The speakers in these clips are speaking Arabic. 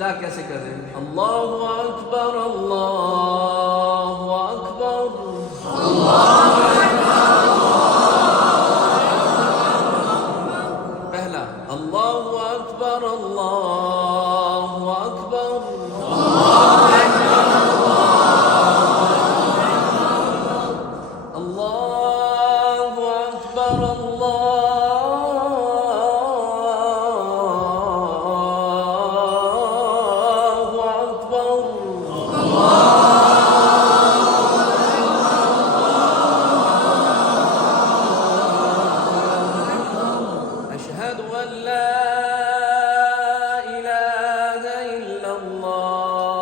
इब्तिदा कैसे करें? अल्लाहु अकबर, अल्लाहु अकबर, अल्लाहु अकबर। पहला अल्लाहु अकबर, अल्लाहु अकबर, अल्लाहु अकबर, अल्लाहु अकबर, أشهد أن لا إله إلا الله،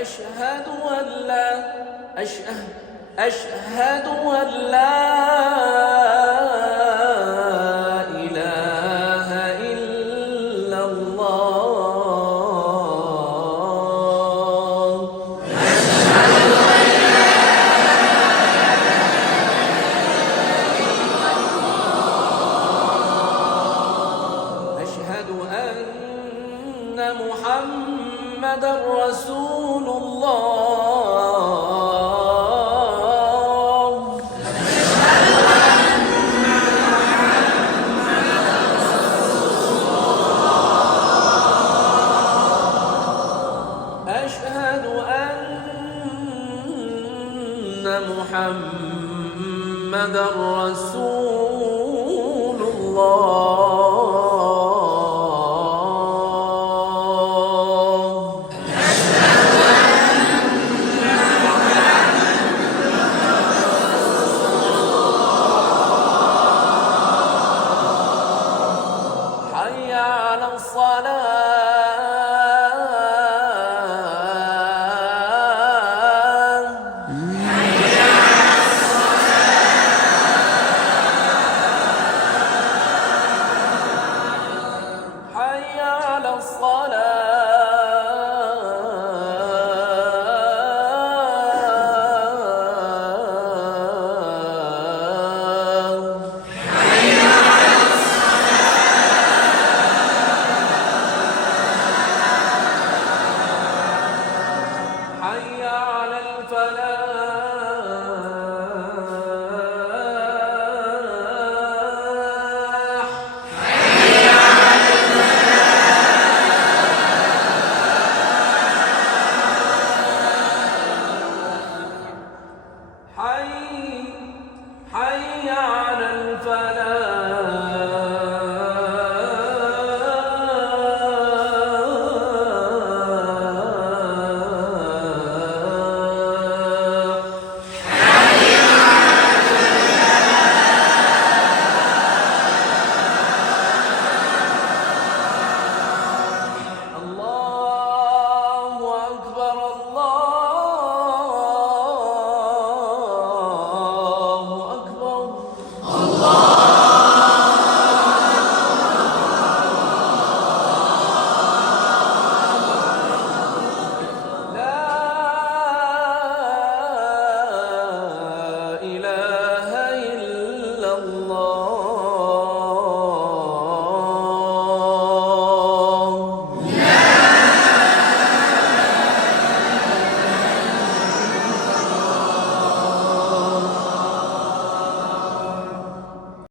أشهد أن لا أشهد أن لا أشهد أن لا إله إلا الله، أشهد أن لا أشهد أن محمدًا رسول الله، أشهد أن محمدًا رسول الله.